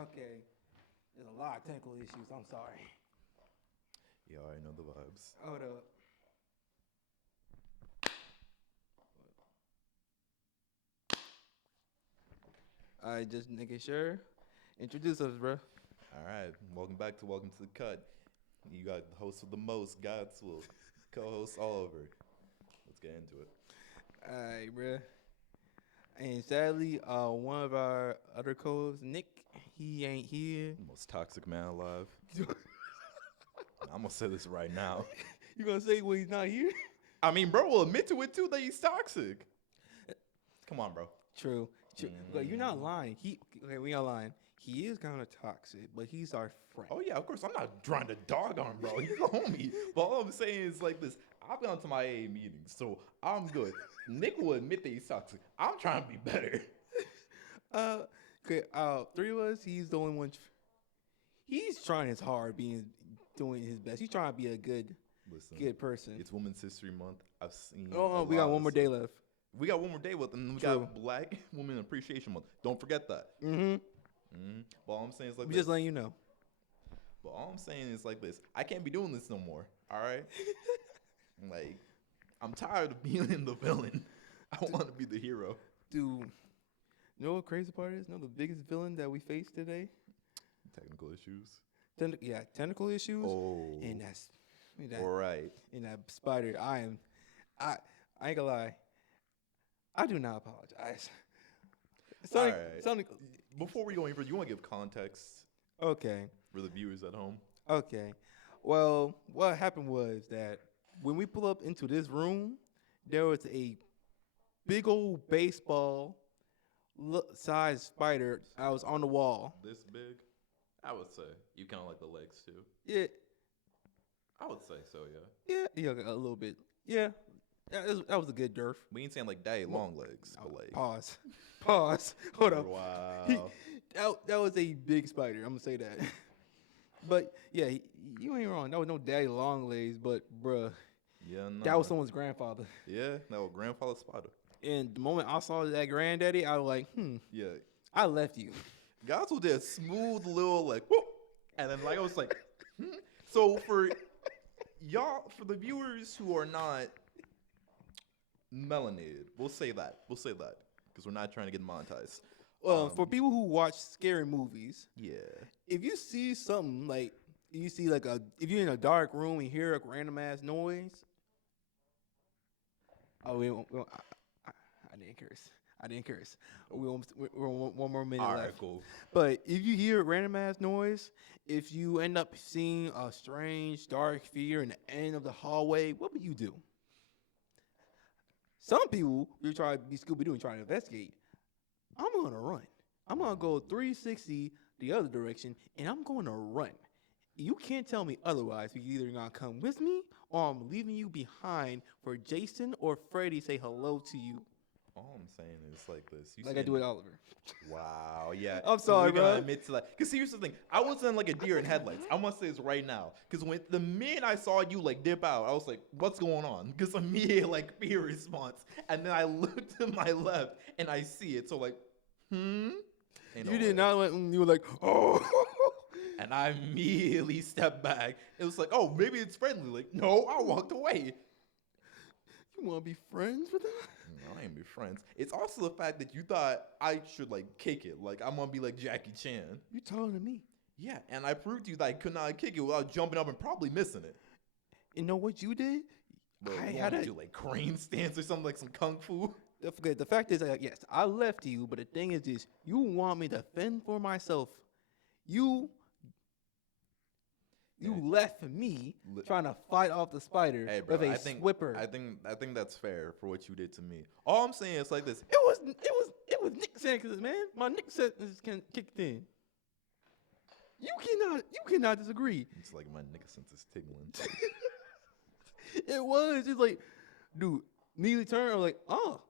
Okay. There's a lot of technical issues. I'm sorry. Yeah, I know the vibes. Hold up. I just making sure. Introduce us, bro. All right, welcome back to Welcome to the Cut. You got the host with the most, Godswill, co-host Oliver. Let's get into it. Alright, bro. And sadly, one of our other co-hosts, Nick, he ain't here. Most toxic man alive. I'm gonna say this right now. You gonna say when he's not here? I mean, bro will admit to it too that he's toxic. Come on, bro. True. But you're not lying. We not lying. He is kind of toxic, but he's our friend. Oh yeah, of course. I'm not trying to dog on him, bro. He's a homie. But all I'm saying is like this. I've gone to my AA meetings, so I'm good. Nick will admit that he's toxic. I'm trying to be better. Okay. Three of us. He's the only one. He's trying his hard, doing his best. He's trying to be a good person. It's Women's History Month. I've seen. Oh, we got one more day left. We got one more day with, and we got Black Women Appreciation Month. Don't forget that. But all I'm saying is like we just letting you know. But all I'm saying is like this. I can't be doing this no more. All right. Like, I'm tired of being the villain. I want to be the hero. Dude, you know what crazy part is? You know the biggest villain that we face today? Technical issues. Technical issues. Oh. And that's all right. And that spider. I ain't gonna lie. I do not apologize. All right. Before we go any further, you want to give context? Okay. For the viewers at home. Okay. Well, what happened was that when we pull up into this room, there was a big old baseball size spider. I was on the wall. This big? I would say. You kind of like the legs too. Yeah. I would say so, yeah. Yeah, a little bit. Yeah. That was a good dearth. We ain't saying like daddy long legs, but like. Pause. Hold up. Wow. That was a big spider. I'm gonna say that. But yeah, you ain't wrong. That was no daddy long legs, but bruh. Yeah, no. That was someone's grandfather. Yeah, that was grandfather's spider. And the moment I saw that granddaddy, I was like, Yeah. I left you. Godswill did a smooth little like whoop. And then like I was like, So for y'all, for the viewers who are not melanated, we'll say that. Because we're not trying to get monetized. For people who watch scary movies, yeah, if you see something like if you're in a dark room and hear a random ass noise, I didn't curse. We're one more minute left. All right, cool. But if you hear a random ass noise, if you end up seeing a strange dark figure in the end of the hallway, what would you do? Some people, you try to be Scooby-Doo and try to investigate. I'm going to run. I'm going to go 360 the other direction, and I'm going to run. You can't tell me otherwise. You're either going to come with me, or I'm leaving you behind for Jason or Freddy say hello to you. All I'm saying is like this. I do with Oliver. Wow, yeah. I'm sorry, we're bro. Gonna admit to that. Because here's the thing. I wasn't like a deer in headlights. I must say this right now. Because when the minute I saw you like dip out, I was like, what's going on? Because immediate like fear response. And then I looked to my left and I see it. So like, You did not let you were like, oh. And I immediately stepped back. It was like, oh, maybe it's friendly. Like, no, I walked away. You want to be friends with them? No, I ain't be friends. It's also the fact that you thought I should like kick it. Like I'm gonna be like Jackie Chan. You talking to me? Yeah, and I proved to you that I could not kick it without jumping up and probably missing it. You know what you did? Bro, I had to do like crane stance or something like some kung fu. The fact is, yes, I left you, but the thing is this: you want me to fend for myself. You left me trying to fight off the spider with a swipper. I think that's fair for what you did to me. All I'm saying is like this. It was Nick Sanchez, man. My Nick Sanchez kicked in. You cannot disagree. It's like my Nick sense is tingling. It was. It's like, dude, immediately turn. I'm like, oh.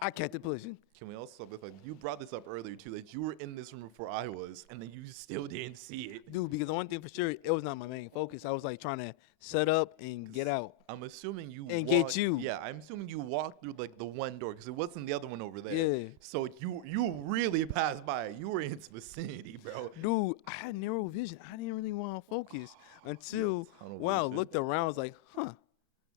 I kept it pushing. Can we also talk about, like, you brought this up earlier too, that you were in this room before I was, and then you still didn't see it. Dude, because the one thing for sure, it was not my main focus. I was like trying to set up and get out. I'm assuming you And walked, get you. Yeah, I'm assuming you walked through like the one door because it wasn't the other one over there. Yeah. So you really passed by it. You were in its vicinity, bro. Dude, I had narrow vision. I didn't really want to focus until when I vision. looked around. I was like, huh.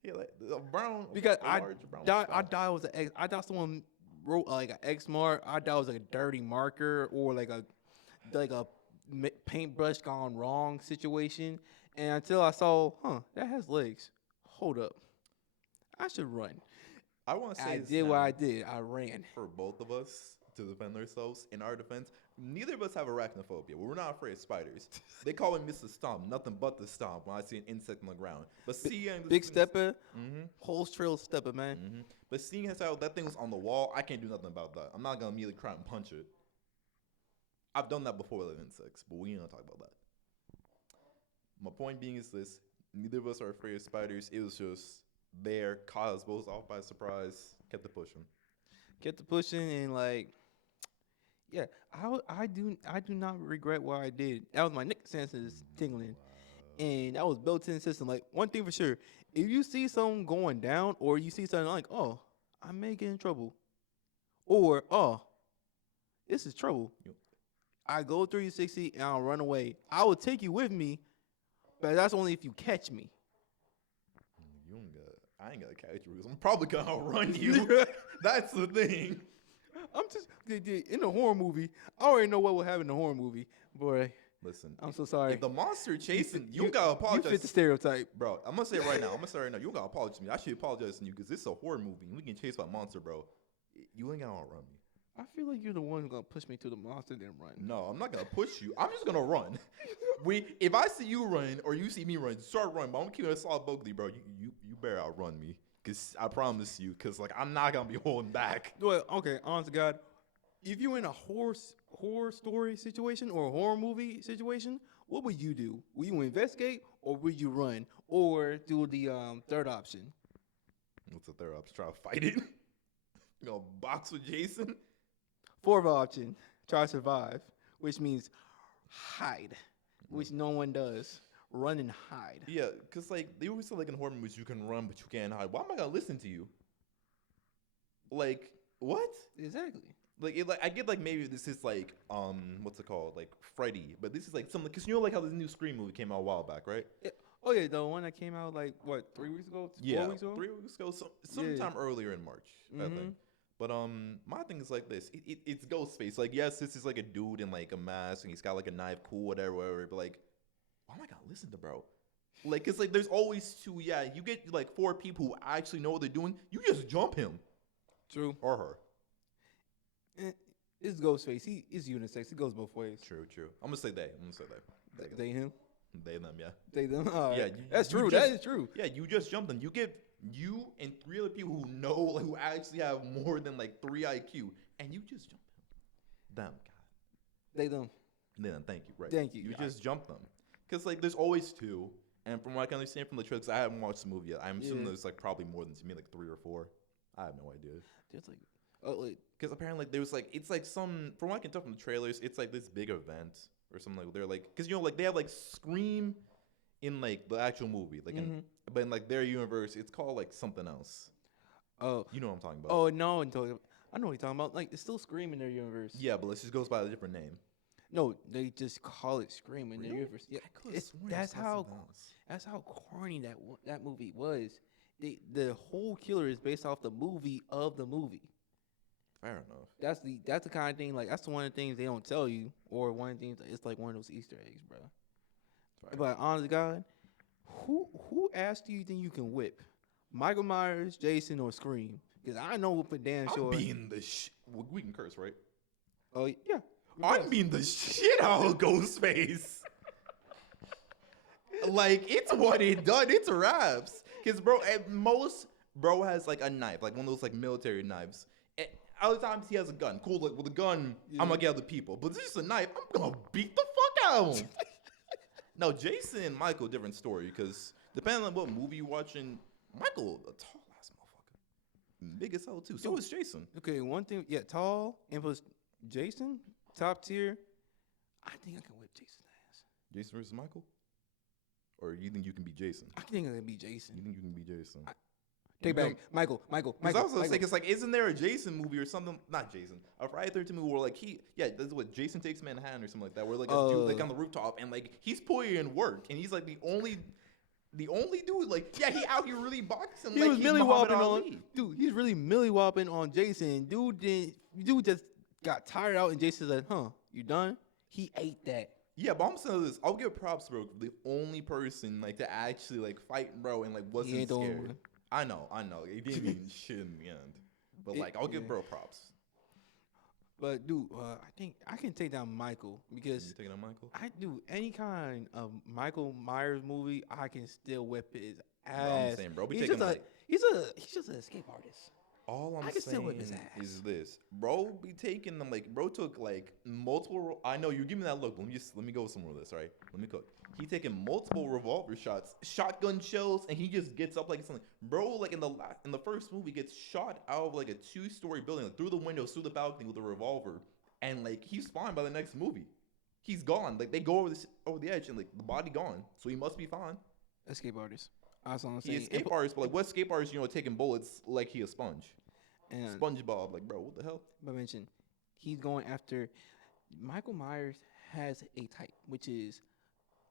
Yeah, like a brown. Because a I large brown thought spot. it was I thought someone wrote like an X mark. I thought it was like a dirty marker or like a paintbrush gone wrong situation. And until I saw, that has legs. Hold up, I should run. I want to say I this did now. what I did. I ran. For both of us to defend ourselves. In our defense, neither of us have arachnophobia. We're not afraid of spiders. They call it Mr. Stomp, nothing but the stomp when I see an insect on the ground. But seeing Big stepper, Mm-hmm. whole trail stepper, man. Mm-hmm. But seeing as how that thing was on the wall, I can't do nothing about that. I'm not gonna immediately try and punch it. I've done that before with insects, but we ain't gonna talk about that. My point being is this: neither of us are afraid of spiders. It was just there, caught us both off by surprise, kept it pushing. Kept the pushing and like, yeah, I do not regret what I did. That was my Nick senses tingling, and that was built in the system. Like one thing for sure, if you see something going down or you see something like, oh, I may get in trouble, or oh, this is trouble, I go 360 and I'll run away. I will take you with me, but that's only if you catch me. You ain't got. I ain't gonna catch you. 'Cause I'm probably gonna outrun you. That's the thing. I'm just in the horror movie. I already know what will happen in the horror movie, boy. Listen, I'm so sorry. if the monster chasing you, gotta apologize. You fit the stereotype. Bro, I'm gonna say it right now. You don't gotta apologize to me. I should apologize to you because this is a horror movie and we can chase by monster, bro. You ain't gonna outrun me. I feel like you're the one who's gonna push me to the monster then run. No, I'm not gonna push you. I'm just gonna run. If I see you run or you see me run, start running. But I'm gonna keep it a solid Bogley, bro. You better outrun me, cause I promise you, cause like I'm not gonna be holding back. Well, okay, honest to God, if you're in a horror story situation or a horror movie situation, what would you do? Would you investigate or would you run or do the third option? What's the third option? Try to fight it. You gonna box with Jason? Fourth option, try to survive, which means hide, which no one does. Run and hide. Yeah, cause like they always say like in horror movies you can run but you can't hide. Why am I gonna listen to you? Like what? Exactly. Like I get like maybe this is like what's it called, like Freddy, but this is like something because you know like how this new Scream movie came out a while back, right? Yeah. Oh yeah, the one that came out like what 3 weeks ago, 4 weeks ago. 3 weeks ago, sometime earlier in March, I think. But my thing is like this: it's Ghostface. Like yes, this is like a dude in like a mask and he's got like a knife, cool, whatever. But like, why am I gonna listen to bro? Like, cause like there's always two. Yeah, you get like 4 people who actually know what they're doing. You just jump him. True. Or her. It's Ghostface. He is unisex. He goes both ways. True. I'm gonna say they. They him. They them. Yeah. They them. All right. Yeah, that's you true. just- That is true. Yeah, you just jump them. You get you and 3 other people who know, like, who actually have more than like 3 IQ, and you just jump them. Them, God. They them. Then thank you. Right. Thank you. You just jump them, because like there's always 2, and from what I can understand from the trailers, I haven't watched the movie yet. I'm assuming there's like probably more than to me, like 3 or 4. I have no idea. There's like, Because apparently like, there was like it's like some from what I can tell from the trailers, it's like this big event or something like they're like because you know like they have like Scream in like the actual movie like but in like their universe it's called like something else. oh, You know what I'm talking about? oh no, I know what you're talking about. Like it's still Scream in their universe. Yeah, but it just goes by a different name. No, they just call it Scream in their Really? universe. Yeah, I could've sworn it that's was how something else. that's how corny that movie was. The whole killer is based off the movie of the movie. Fair enough. That's the kind of thing like that's the one of the things they don't tell you, or one of the things it's like one of those Easter eggs, bro. Fair. But honest to God, who ass do you think you can whip? Michael Myers, Jason, or Scream? Because I know for damn sure. I'm being the we can curse, right? Oh yeah. I'm being the shit out of Ghostface. Like it's what it done. It's raps. Cause bro, at most, bro has like a knife, like one of those like military knives. And other times he has a gun. Cool, like with a gun, I'm gonna get other people. But this is a knife. I'm gonna beat the fuck out of him. No, Jason and Michael, different story. Because depending on what movie you're watching, Michael, a tall ass motherfucker. Big as hell too. So is Jason. Okay, one thing, yeah, tall and plus Jason, top tier. I think I can whip Jason's ass. Jason versus Michael? Or you think you can be Jason? I think I can be Jason. You think you can be Jason? Take back Michael. Because I was gonna say, it's like, isn't there a Jason movie or something? Not Jason, a Friday 13 movie where like this is what Jason Takes Manhattan or something like that, where like a dude like on the rooftop and like he's putting in work and he's like the only dude, like, yeah, he out here really boxing. He like was he's millie Muhammad whopping Ali. on dude. He's really millie whopping on Jason. Dude just got tired out, and Jason's like, "Huh, you done?" He ate that. Yeah, but I'm saying this. I'll give props, bro. The only person like to actually like fight, bro, and like wasn't ain't the only scared. one. I know. He didn't mean shit in the end. But like, I'll give bro props. But dude, I think I can take down Michael because You taking on Michael? I do any kind of Michael Myers movie. I can still whip his ass. Bro, I'm saying, bro, we he's taking just like. He's just an escape artist. All I I'm can still whip his saying ass. is this, bro. Be taking them like, bro took like multiple. I know you give me that look, but let me go somewhere with this, right? Let me cook. He taking multiple revolver shots, shotgun shells, and he just gets up like something, bro. Like in the first movie, gets shot out of like a 2-story building, like, through the windows, through the balcony with a revolver, and like he's fine by the next movie. He's gone. Like they go over the edge, and like the body gone, so he must be fine. Escape artist. That's all I'm He saying. escape artist, but like what escape artist, taking bullets like he a sponge. And SpongeBob, like, bro, what the hell? but mention, he's going after. Michael Myers has a type, which is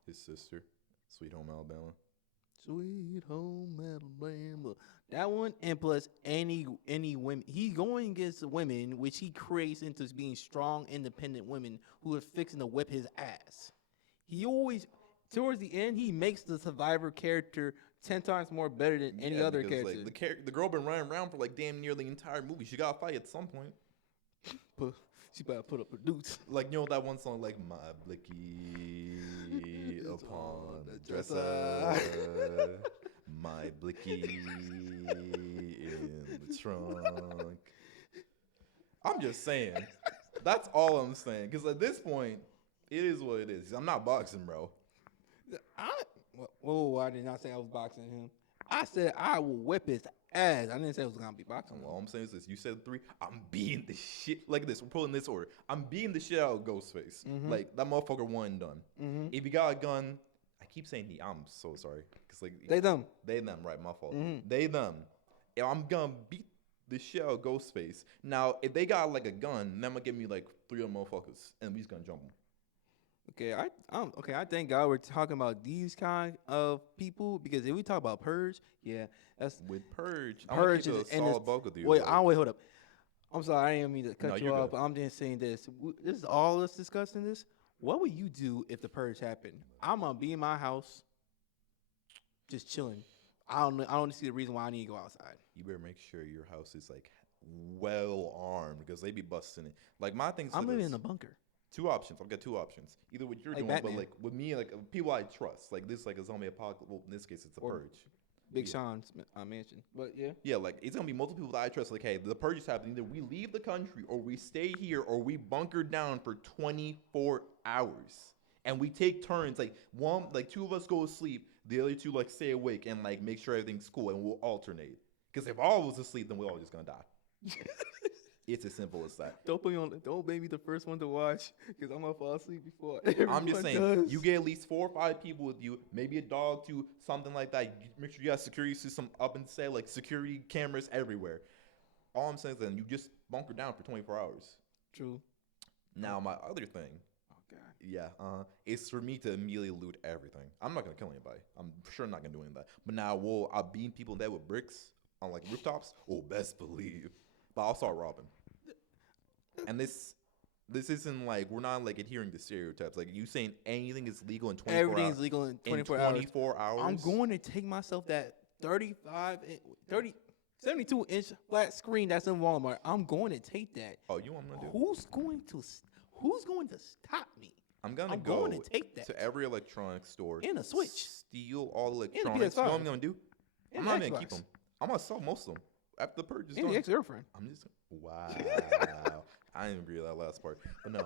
His sister, Sweet Home Alabama. Sweet Home Alabama. That one, and plus any women. He's going against women, which he creates into being strong, independent women who are fixing to whip his ass. He always, towards the end, he makes the survivor character 10 times more better than any other because, character. Like, the girl been running around for like damn near the entire movie. She got to fight at some point. She better put up her dukes. Like, that one song, like, my blicky upon the dresser, my blicky in the trunk. I'm just saying. That's all I'm saying. Because at this point, it is what it is. I'm not boxing, bro. Whoa, I did not say I was boxing him. I said I will whip his ass. I didn't say it was going to be boxing. All I'm saying is this. You said 3. I'm beating the shit. Like this. We're pulling this order. I'm beating the shit out of Ghostface. Mm-hmm. Like, that motherfucker one and done. Mm-hmm. If you got a gun, I keep saying he. I'm so sorry. Because, like, They them. right? My fault. Mm-hmm. They, them. And I'm going to beat the shit out of Ghostface. Now, if they got, like, a gun, then I'm going to give me, like, 3 other motherfuckers. And we just going to jump them. Okay, I thank God we're talking about these kind of people because if we talk about Purge, yeah, that's With Purge. Purge I'm is going to keep a solid bulk with you. wait, wait, hold up. I'm sorry, I didn't mean to cut No, you you're off, good. but I'm just saying this. This is all us discussing this. What would you do if the Purge happened? I'm gonna be in my house, just chilling. I don't see the reason why I need to go outside. You better make sure your house is, like, well armed because they be busting it. Like, my thing's I'm living this. in a bunker. 2 options. I've got 2 options. Either what you're Like doing, Batman. but like with me, like people I trust. Like this, like a zombie apocalypse. Well, in this case, it's a Or purge. Big Yeah. Sean's mansion, but yeah. Yeah, like it's gonna be multiple people that I trust. Like, hey, the purge is happening. Either we leave the country, or we stay here, or we bunker down for 24 hours, and we take turns. Like 2 of us go to sleep, the other 2 like stay awake and like make sure everything's cool, and we'll alternate. Because if all was asleep, then we're all just gonna die. It's as simple as that. Don't make me the first one to watch because I'm gonna fall asleep before. I'm just everyone saying, does. you get at least 4 or 5 people with you, maybe a dog too, something like that. You make sure you got security system up and say like security cameras everywhere. All I'm saying is then you just bunker down for 24 hours. True. Now my other thing, is for me to immediately loot everything. I'm not gonna kill anybody. I'm sure not gonna do any of that. But now I'll beat people dead with bricks on like rooftops. Oh, best believe. But I'll start robbing. And this isn't like we're not like adhering to stereotypes. Like you saying anything is legal in 24 Everything's hours. legal in 24 in hours. 24 hours. I'm going to take myself that 72-inch flat screen that's in Walmart. I'm going to take that. Oh, you know what I'm gonna do? Who's going to stop me? I'm gonna I'm go going to take that. to every electronics store And a Switch. Steal all the And a electronics. You know what I'm PS5. gonna do? And I'm not the gonna keep Xbox. them. I'm gonna sell most of them after the purge is And done. the ex-girlfriend. I'm just wow. I didn't agree with that last part, but no.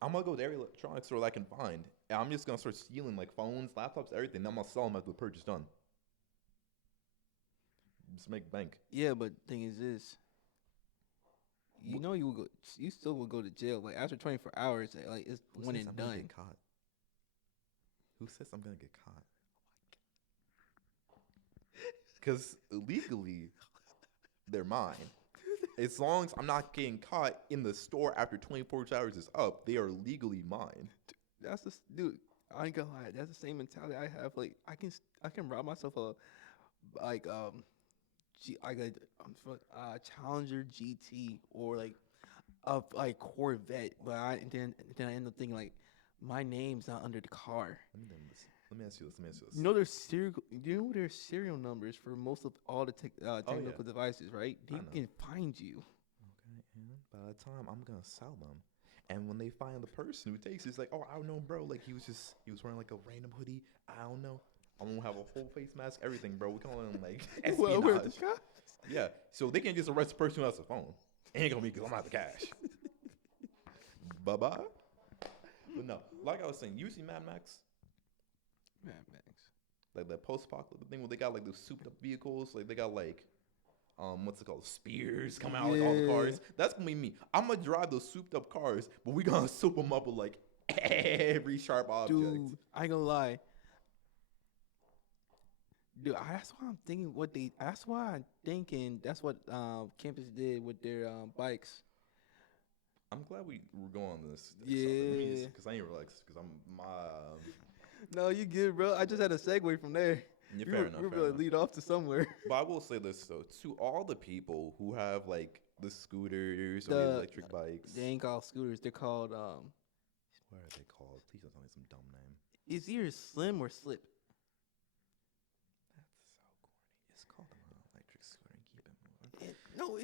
I'm gonna go to every electronics store that I can find, and I'm just gonna start stealing like phones, laptops, everything. Then I'm gonna sell them after the purge is done. just make bank. Yeah, but thing is this. You know you will go. You still will go to jail. Like after 24 hours, like it's Who one says and I'm gonna done. get caught? Who says I'm gonna get caught? Because legally, they're mine. As long as I'm not getting caught in the store after 24 hours is up, they are legally mine. That's the dude. I ain't gonna lie. That's the same mentality I have. Like I can rob myself a like like a Challenger GT or like a like Corvette, but then I end up thinking like my name's not under the car. Let me ask you this. You know there's serial numbers for most of all the technical devices, right? They can find you. Okay, and by the time I'm gonna sell them, and when they find the person who takes it, it's like, oh, I don't know, bro. Like he was wearing like a random hoodie. I don't know. I'm gonna have a whole face mask, everything, bro. We call him like espionage. Yeah, so they can just arrest the person who has the phone. It ain't gonna be because I'm out the cash. Bye bye. But no, like I was saying, you see Mad Max. Like that post-apocalyptic thing where they got like those souped up vehicles, like they got like, what's it called, spears coming out like all the cars. That's gonna be me. I'm gonna drive those souped up cars, but we gonna soup them up with like every sharp object. Dude, I ain't gonna lie. Dude, that's why I'm thinking That's why I'm thinking that's what campus did with their bikes. I'm glad we're going on this. Yeah. Because I ain't relaxed. Because I'm No, you good, bro. I just had a segue from there. Yeah, fair enough. We're gonna lead off to somewhere. But I will say this though: to all the people who have like the scooters or the electric bikes, they ain't called scooters. They're called What are they called? Please don't tell me some dumb name. It's either Slim or Slip. That's so corny. It's called an electric scooter. Keep it moving. No,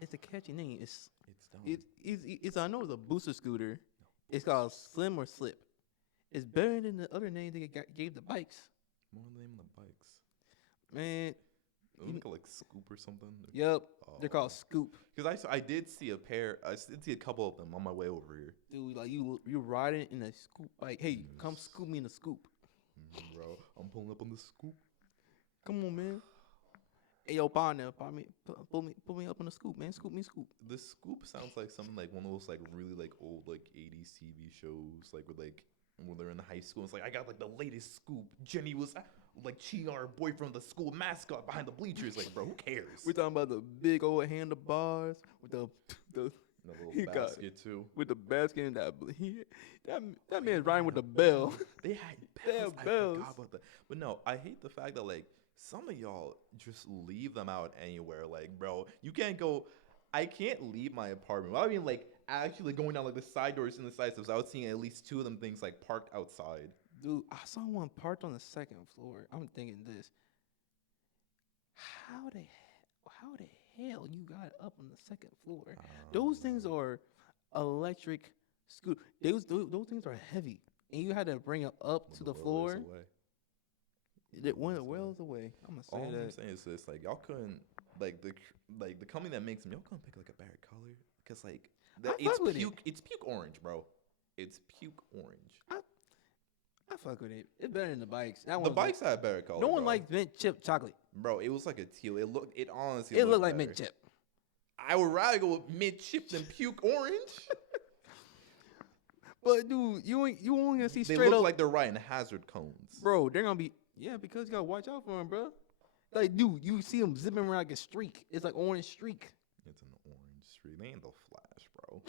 it's a catchy name. It's dumb. It's I know it's a booster scooter. No. It's called Slim or Slip. It's better than the other name they gave the bikes. What are the name of the bikes? Man. They called like Scoop or something? Yep. They're called Scoop. Because I did see I did see a couple of them on my way over here. Dude, like you riding in a Scoop. Like, hey, come scoop me in a Scoop. Bro, I'm pulling up on the Scoop. Come on, man. Hey, yo, partner, pull me up on the Scoop, man. Scoop me, Scoop. The Scoop sounds like something like one of those like really like old like 80s TV shows, like with like when they're in high school. It's like I got like the latest scoop. Jenny was like cheating on her boyfriend, the school mascot, behind the bleachers. Like, bro, who cares? We're talking about the big old handlebars with the little basket too. With the basket and that man's riding with the bell. They had bells. I forgot about that. But no, I hate the fact that like some of y'all just leave them out anywhere. Like, bro, you can't go. I can't leave my apartment. Well, I mean, like, actually going down, like, the side doors and the side steps. I was seeing at least two of them things, like, parked outside. Dude, I saw one parked on the second floor. I'm thinking this. How the hell you got up on the second floor? Those things are electric scooters. Those things are heavy. And you had to bring it up to the floor. One of the wells away. I'm going to say All that. I'm saying is this. Like, y'all couldn't... Like the company that makes them, y'all couldn't pick like a better color because like it's puke orange, bro. It's puke orange. I fuck with it. It's better than the bikes. The bikes had better color. No one likes mint chip chocolate, bro. It was like a teal. It honestly. It looked like mint chip. I would rather go with mint chip than puke orange. But dude, you only gonna see straight up. They look like they're riding hazard cones, bro. They're gonna be because you gotta watch out for them, bro. Like, dude, you see them zipping around like a streak. It's like orange streak. It's an orange streak. They ain't the Flash, bro.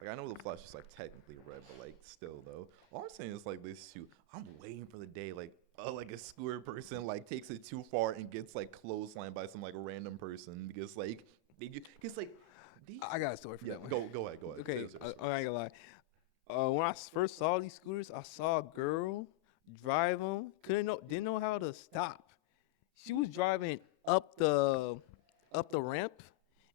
Like, I know the Flash is, like, technically red, but, like, still, though. All I'm saying is, like, this too. I'm waiting for the day, like a scooter person, like, takes it too far and gets, like, clotheslined by some, like, random person. Because, like, I got a story for that one. Go ahead. Okay, I ain't gonna lie. When I first saw these scooters, I saw a girl drive them. Didn't know how to stop. She was driving up the ramp,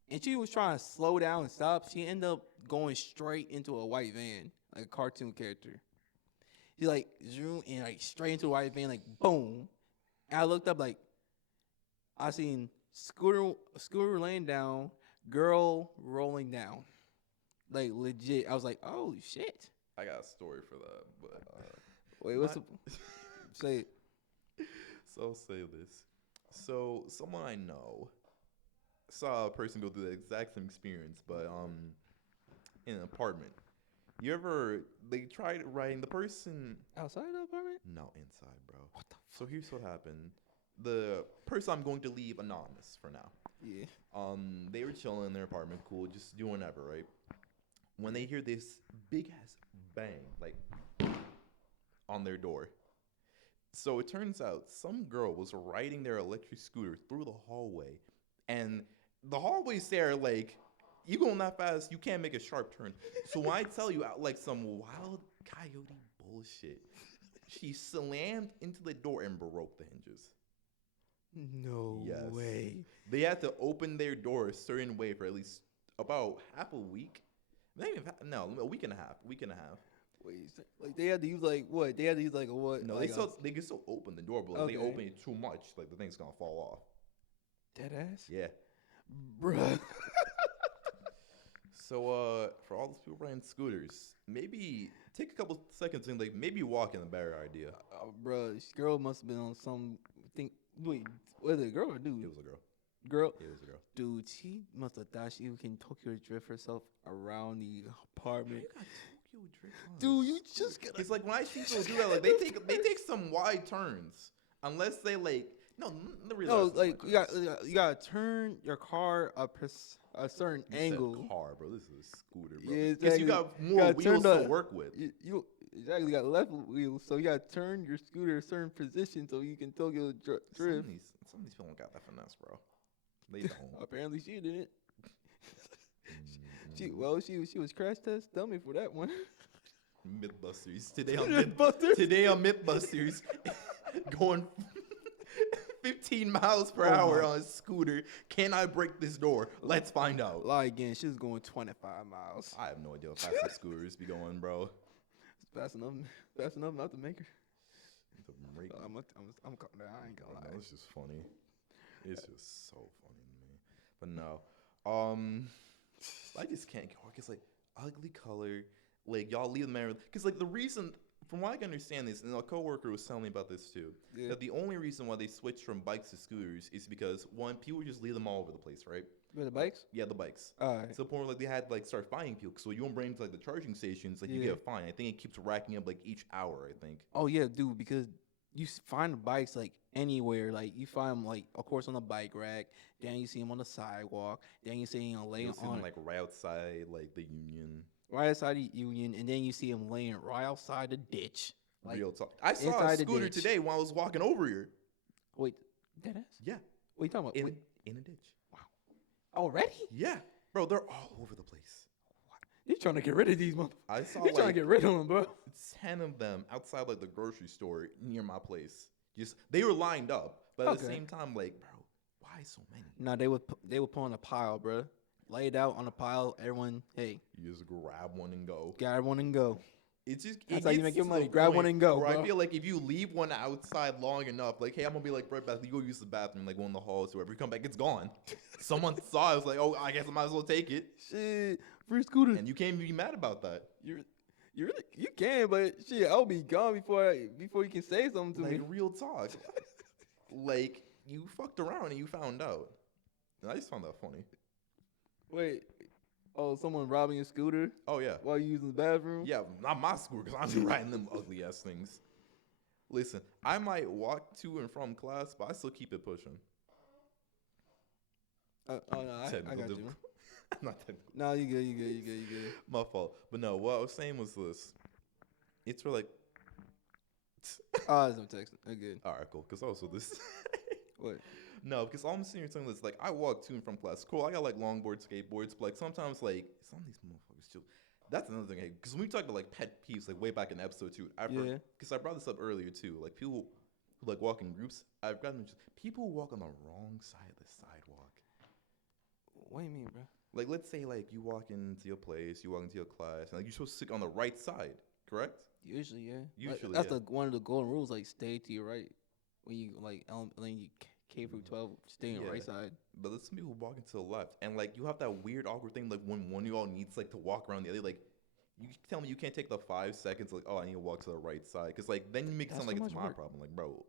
and she was trying to slow down and stop. She ended up going straight into a white van, like a cartoon character. She like zoomed and like straight into a white van, like boom. And I looked up, like I seen scooter laying down, girl rolling down, like legit. I was like, oh shit. I got a story for that, but wait, what's the say it? So I'll say this. So someone I know saw a person go through the exact same experience, but in an apartment. You ever they tried writing the person Outside the apartment? no inside, bro. What the So here's what happened. The person I'm going to leave anonymous for now. Yeah. They were chilling in their apartment, cool, just doing whatever, right? When they hear this big ass bang, like on their door. So it turns out some girl was riding their electric scooter through the hallway, and the hallways there, like, you going that fast, you can't make a sharp turn. So when I tell you, like some wild coyote bullshit, she slammed into the door and broke the hinges. No Yes. way. They had to open their door a certain way for at least about half a week. Not even no, a week and a half. Week and a half. Wait, like they had to use like what? They had to use like a what? No, like they can still open the door, but like, they Okay. open it too much, like the thing's gonna fall off. dead ass. Yeah. Bruh. So for all those people riding scooters, maybe take a couple seconds and like maybe walk in a better idea. Bruh, this girl must have been on some thing. Wait, was it a girl or dude? It was a girl. Girl. It was a girl. Dude, she must have thought she can Tokyo drift herself around the apartment. You got Tokyo drift on Dude, a you scooter. just gotta. It's like when I see people do that, like they take some wide turns, unless they like the reason No, like you gotta turn your car a certain angle. Car, bro. This is a scooter, bro. Yeah, Because you exactly. got You more gotta turn wheels to the- work with. You exactly got left wheels, so you gotta turn your scooter a certain position so you can Tokyo drift. Some of these people don't got that finesse, bro. They don't. Apparently, she didn't. She was crash test dummy for that one. Mythbusters today on Mythbusters. today on Mythbusters, going 15 miles per Oh hour my. on a scooter. Can I break this door? Let's find out. Lie again. She was going 25 miles. I have no idea how fast the scooters be going, bro. It's fast enough not to make her. To break- I'm calling that. I ain't gonna lie. No, it's just funny. It's just so funny to me. But no, I just can't get work. It's like ugly color. Like y'all leave them there because like the reason, from what I can understand this, and a coworker was telling me about this too, Yeah. that the only reason why they switched from bikes to scooters is because one, people just leave them all over the place, right? With the bikes? Yeah, the bikes. All right. To the point where like they had to, like start fining people. So you don't bring them to like the charging stations, like you Yeah. get a fine. I think it keeps racking up like each hour. I think. Oh yeah, dude. Because you find the bikes like anywhere. Like you find them like, of course, on the bike rack. Then you see them on the sidewalk. Then you see them laying You'll see them, on like right outside like the Union. right outside the Union, and then you see them laying right outside the ditch. Like, Real talk. I saw a inside the scooter ditch. today while I was walking over here. wait, dead ass? Yeah, What you talking about? in Wait, in a ditch. already? Yeah, bro, they're all over the place. You trying to get rid of these motherfuckers? I saw You trying to like get rid of them, bro? 10 of them outside like the grocery store near my place. Just they were lined up, but at the Okay. same time, like, bro, why so many? No, they would put on a pile, bro. Lay it out on a pile. Everyone, hey, You just grab one and go. grab one and go. It's just That's it how you gets make your to money. the Grab one point and go, where bro. I feel like if you leave one outside long enough, like, hey, I'm gonna be like right back. You go use the bathroom, like go in the halls, whoever. You come back, it's gone. Someone saw it, was like, oh, I guess I might as well take it. Shit, free scooters. And you can't be mad about that. You really you can, but shit, I'll be gone before you can say something to Like me. real talk. Like you fucked around and you found out. And I just found that funny. Wait, oh, someone robbing a scooter Oh yeah. while you using the bathroom? Yeah, not my scooter because I'm just riding them ugly ass things. Listen, I might walk to and from class, but I still keep it pushing. Oh no, I Technical got you. difficulty. Not technical. No, you good. My fault. But no, what I was saying was this. It's for like, Oh, there's no text. Oh, good. all right, cool. Because also this. What? No, because all I'm sitting here saying is like I walk to and from class. Cool, I got like longboard, skateboards, but like sometimes like some of these motherfuckers too. That's another thing. Because when we talked about like pet peeves, like way back in episode 2, Yeah. Because I brought this up earlier too. Like people who like walk in groups. I've gotten just people who walk on the wrong side of the sidewalk. What do you mean, bro? Like let's say like you walk into your place, you walk into your class, and like you're supposed to sit on the right side, correct? Usually, yeah. Usually, that's yeah. one of the golden rules. Like, stay to your right when you like when you K through 12, stay on the right Yeah. side. But there's some people walking to the left, and like you have that weird awkward thing like when one of y'all needs like to walk around the other, like you tell me you can't take the 5 seconds like, oh, I need to walk to the right side, because like then you make it That's sound like too it's much my work. problem. Like, bro,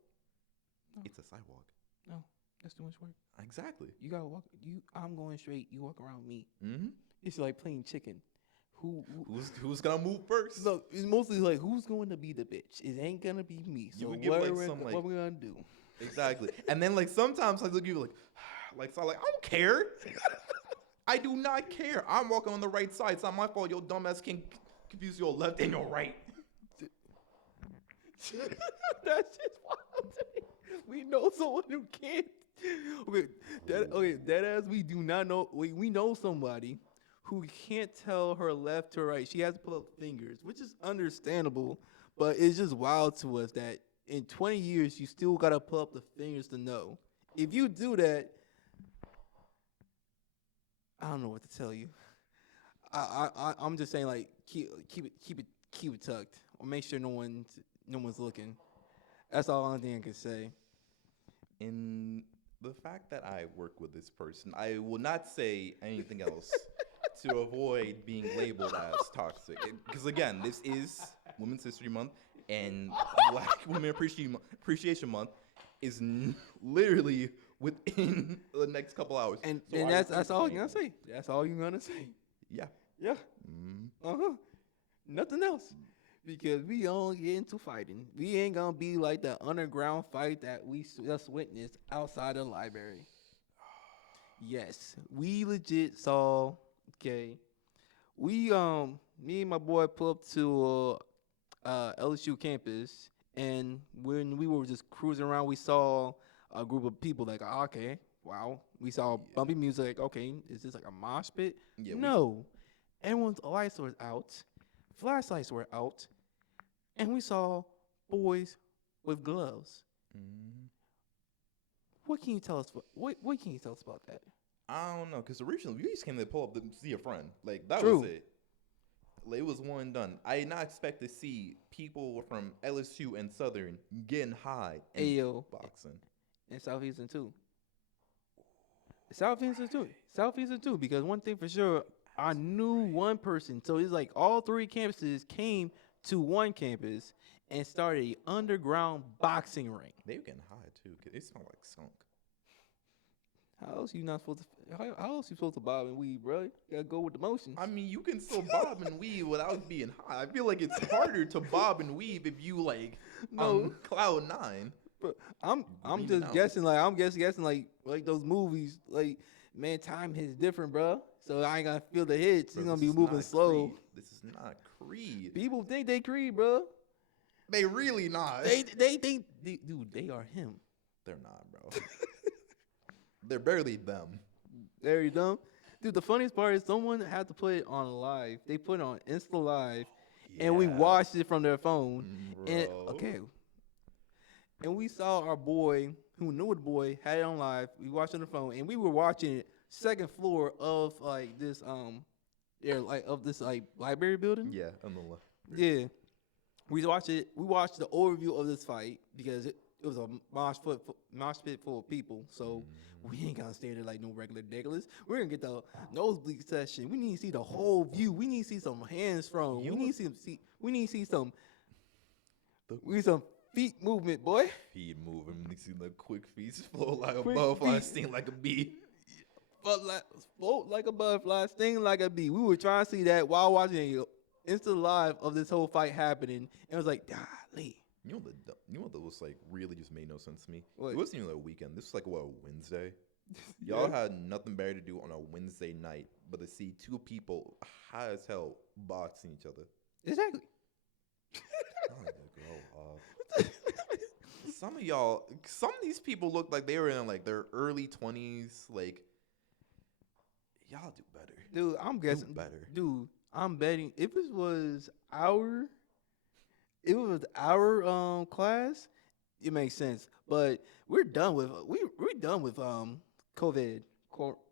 No. it's a sidewalk. That's too much work. Exactly. You gotta walk. I'm going straight. You walk around me. Mm-hmm. It's like playing chicken. Who's gonna move first? So it's mostly like who's going to be the bitch. It ain't gonna be me. So You would give, what, like, are we, some, like- what we gonna do? Exactly. And then like sometimes I look at you like so like I don't care. I do not care. I'm walking on the right side. It's not my fault. Your dumbass can confuse your left and your right. That's just wild to me. We know someone who can't. That as we do not know. We know somebody who can't tell her left to right. She has to pull up fingers, which is understandable, but it's just wild to us that in 20 years you still gotta pull up the fingers to know. If you do that, I don't know what to tell you. I'm just saying, like, keep it tucked, or make sure no one's looking. That's all I think I can say. In the fact that I work with this person, I will not say anything else to avoid being labeled as toxic. Because again, this is Women's History Month, and Black Women Appreciation Month is literally within the next couple hours. And So that's all you're gonna say. That's all you're gonna say. Yeah. Yeah. Mm. Nothing else. Because we don't get into fighting. We ain't gonna be like the underground fight that we just witnessed outside the library. Yes, we legit saw. Okay, we me and my boy pulled up to LSU campus, and when we were just cruising around, we saw a group of people. Like, okay, wow, we saw bumpy music. Like, okay, is this like a mosh pit? Yeah, no, everyone's lights were out, flashlights were out, and we saw boys with gloves. Mm. What can you tell us? What can you tell us about that? I don't know, because originally we just came to pull up to see a friend. Like, that True. was it. Like, it was one and done. I did not expect to see people from LSU and Southern getting high and Ayo. boxing. And Southeastern too. Southeastern too. Because one thing for sure, I knew one person. So it's like all three campuses came to one campus and started an underground boxing ring. They were getting high, too, because it smelled like skunk. How else you not supposed to? How else you supposed to bob and weave, bro? You gotta go with the motions. I mean, you can still bob and weave without being high. I feel like it's harder to bob and weave if you, like, No. cloud nine. But I'm Breathing just out. guessing. Like I'm guessing like those movies. Like, man, time hits different, bro. So I ain't gonna feel the hits. Bro, He's gonna this be is moving not slow. Creed. This is not Creed. People think they Creed, bro. They really not. They think, dude, they are him. They're not, bro. They're barely them. There you dumb. Dude, the funniest part is someone had to put it on live. They put it on Insta Live, and we Yeah. watched it from their phone. And Bro. okay, and we saw our boy who knew the boy had it on live. We watched it on the phone, and we were watching it second floor of like this library building. Yeah, on the left. Yeah, we watched it. We watched the overview of this fight because it was a mosh pit full of people. So we ain't gonna stay there like no regular degulas. We're gonna get the nosebleed session. We need to see the whole view. We need to see some hands from. We need to see. We need to see some. We need some feet movement, boy. Feet moving. You see the quick feet flow like a Quick butterfly, feet. sting like a bee. But float like a butterfly, sting like a bee. We were trying to see that while watching Insta Live of this whole fight happening. And it was like, golly. You know what that was like really just made no sense to me? What? It wasn't even a weekend. This was like, what, a Wednesday? Y'all had nothing better to do on a Wednesday night but to see two people high as hell boxing each other. Exactly. I need to grow up. Some of these people look like they were in like their early 20s. Like, y'all do better. Dude, I'm guessing. better. Dude, I'm betting if it was our class, it makes sense. But we're done with COVID.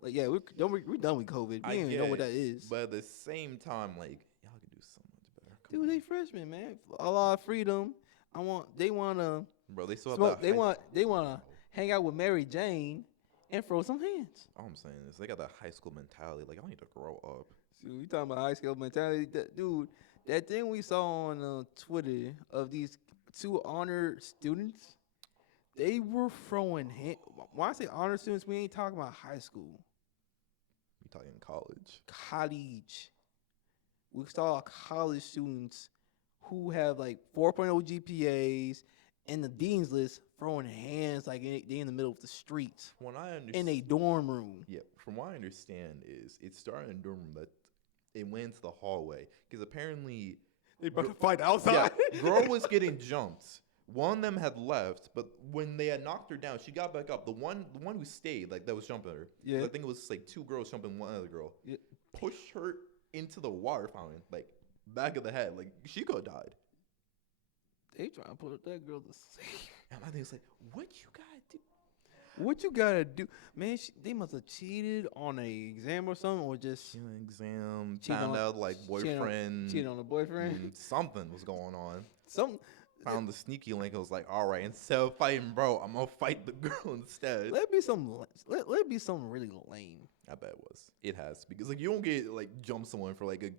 Like, yeah, we're done with COVID. We I don't even know what get that is. But at the same time, like, y'all can do so much better. Come Dude, on. they freshmen, man. A lot of freedom. They wanna Bro, they still have smoke. that They wanna hang out with Mary Jane and throw some hands. All I'm saying is they got that high school mentality. Like, y'all need to grow up. So we talking about high school mentality, dude. That thing we saw on Twitter of these two honored students, They were throwing when I say honor students, we ain't talking about high school. You talking college? College. We saw college students who have like 4.0 GPAs and the dean's list throwing hands like they in the middle of the streets When I understand, in a dorm room. yeah, from what I understand is it started in a dorm room, but it went into the hallway because apparently They about to fight outside. yeah, girl was getting jumped. One of them had left, but when they had knocked her down, she got back up. The one who stayed, like that was jumping her. Yeah. I think it was like two girls jumping one other girl. Yeah. Pushed her into the water fountain, like back of the head. Like she could have died. They trying to put that girl to sleep. And my thing is like, what you gotta do? What you gotta do, man? They must have cheated on a exam or something, or just Exam, Cheating found on- out like boyfriend, cheated on a boyfriend. something was going on. Something. Found the sneaky link. I was like, all right, instead of fighting bro, I'm gonna fight the girl instead. Let be some. Let be something really lame. I bet it was. It has because like you don't get like jump someone for like a.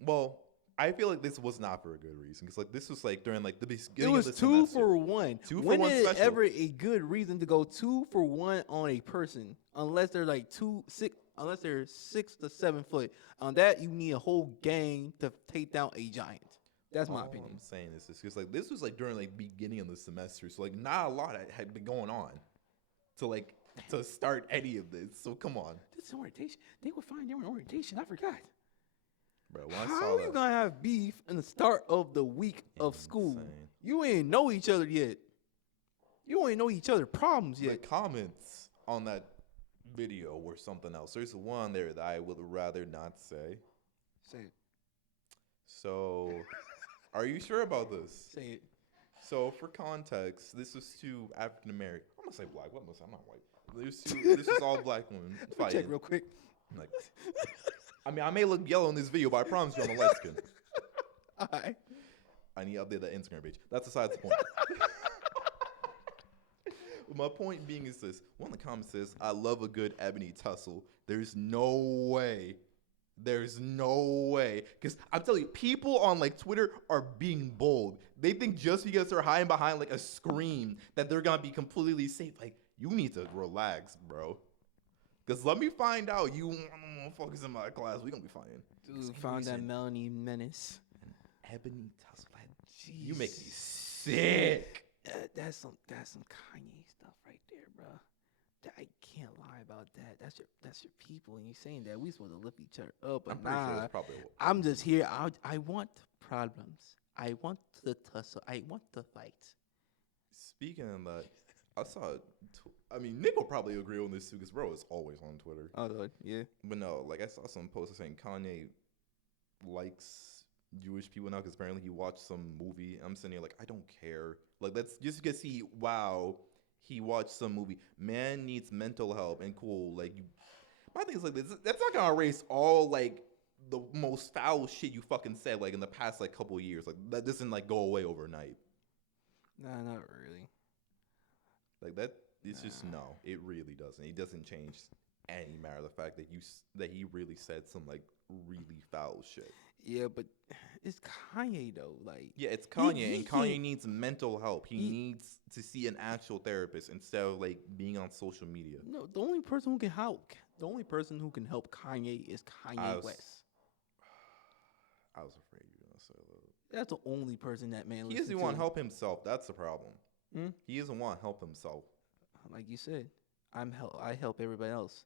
Well, I feel like this was not for a good reason because like this was like during like the It beginning was of the 2 semester. for 1. 2 for when 1 is it special. ever a good reason to go 2 for 1 on a person? Unless they're like 6 to 7 foot. On that, you need a whole gang to take down a giant. That's my All opinion. I'm saying is this because like this was like during like beginning of the semester, so like not a lot had been going on to start any of this. So come on, This is orientation. They were fine during orientation. I forgot. bro. When I How saw you that, gonna have beef in the start of the week of school? Insane. You ain't know each other yet. You ain't know each other problems the yet. comments on that video were something else. There's one there that I would rather not say. Say it. So, are you sure about this? Say it. So, for context, this was two African American. I'm gonna say black. What am I saying? I'm not white. This is all black women Let me fighting. check real quick. Like, I mean, I may look yellow in this video, but I promise you I'm a light skin. All right. I need to update that Instagram page. That's besides the point. My point being is this. One of the comments says, I love a good ebony tussle. There's no way. Because I'm telling you, people on like Twitter are being bold. They think just because they're hiding behind like a screen that they're going to be completely safe. Like, you need to relax, bro. Because let me find out. You motherfuckers in my class, we going to be fine. Dude, found that Melanie Menace. Ebony tussle. Jeez. You make me sick. That's some Kanye stuff right there, bro. I can't lie about that. That's your people, and you saying that we supposed to lift each other up, but I'm pretty sure nah. that's probably what. I'm just here. I want problems. I want the tussle. I want the fight. Speaking of that, I saw. I mean, Nick will probably agree on this too, because bro is always on Twitter. Oh, yeah. But no, like I saw some posts saying Kanye likes Jewish people now because apparently he watched some movie. I'm sitting here like I don't care. Like that's just because he watched some movie. Man needs mental help and cool. Like my thing is like this. That's not gonna erase all like the most foul shit you fucking said like in the past like couple of years. Like that doesn't like go away overnight. Nah, not really. Like that. It's just no. It really doesn't. It doesn't change any matter the fact that that he really said some like really foul shit. Yeah, but it's Kanye though. Like, Yeah, it's Kanye, and Kanye can't- needs mental help. He needs to see an actual therapist instead of like being on social media. no, the only person who can help Kanye is Kanye West. I was afraid you were gonna say that. That's the only person that man. He doesn't want to help himself. That's the problem. Hmm? He doesn't want to help himself. Like you said, I help everybody else.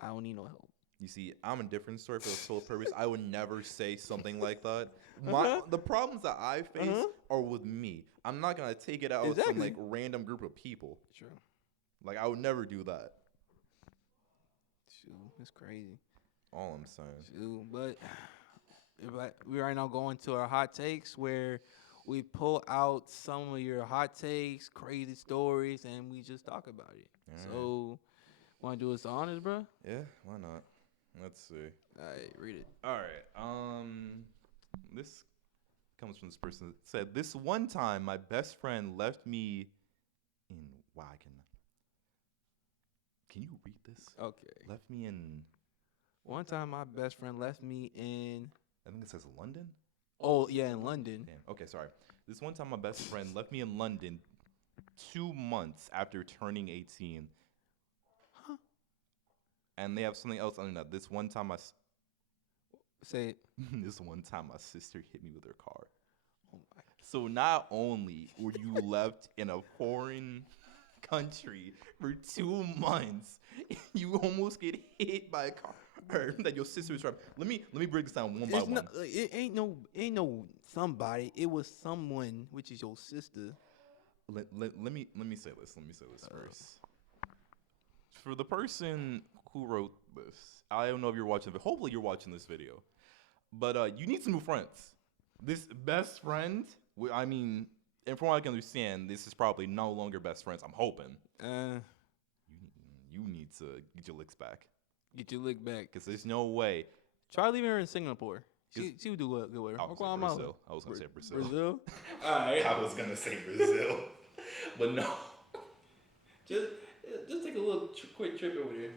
I don't need no help. You see, I'm a different story for the sole purpose. I would never say something like that. Uh-huh. The problems that I face are with me. I'm not gonna take it out with some Exactly. like random group of people. True. Like I would never do that. Shoot, it's crazy. All I'm saying. Shoot, but we right now going to our hot takes where we pull out some of your hot takes, crazy stories, and we just talk about it. Alright. So, want to do us honors, bro? Yeah, why not? Let's see. All right, read it. All right. This comes from this person that said, "This one time, my best friend left me in wagon." Can you read this? Okay. Left me in. One time, my best friend left me in. I think it says London. Oh yeah, in London. Damn. Okay, sorry. This one time, my best friend left me in London 2 months after turning 18. Huh? And they have something else under that. This one time Say it. this one time my sister hit me with her car. Oh my. So not only were you left in a foreign country for 2 months, you almost get hit by a car that your sister was driving. Let me break this down one by It's one. not, it ain't no somebody. It was someone, which is your sister. Let me say this. Let me say this first. For the person who wrote this, I don't know if you're watching it. Hopefully you're watching this video. But you need some new friends. This best friend, I mean, and from what I can understand, this is probably no longer best friends. I'm hoping. You need to get your licks back. Get your lick back. Because there's no way. Try leaving her in Singapore. She would do good with her. I was going to say Brazil. Brazil? All right. I was going to say Brazil. But no. Just take a little quick trip over there.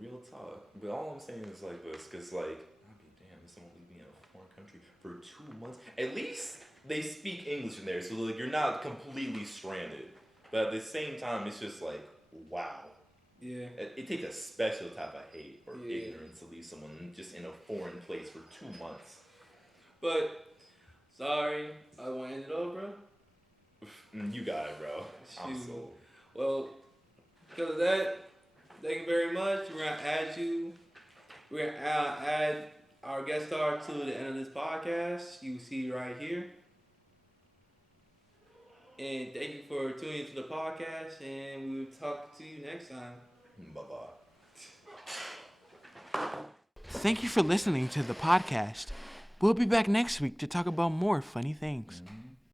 Real talk. But all I'm saying is like this. Because, like, I'd be damn, someone leave me in a foreign country for 2 months. At least they speak English in there. So, like, you're not completely stranded. But at the same time, it's just like, wow. Yeah. It takes a special type of hate or ignorance to leave someone just in a foreign place for 2 months. But, sorry, I want to end it all, bro. You got it, bro. I'm sold. Well, because of that, thank you very much. We're going to add you. We're going to add our guest star to the end of this podcast. You see right here. And thank you for tuning into the podcast, and we will talk to you next time. Bye-bye. Thank you for listening to the podcast. We'll be back next week to talk about more funny things.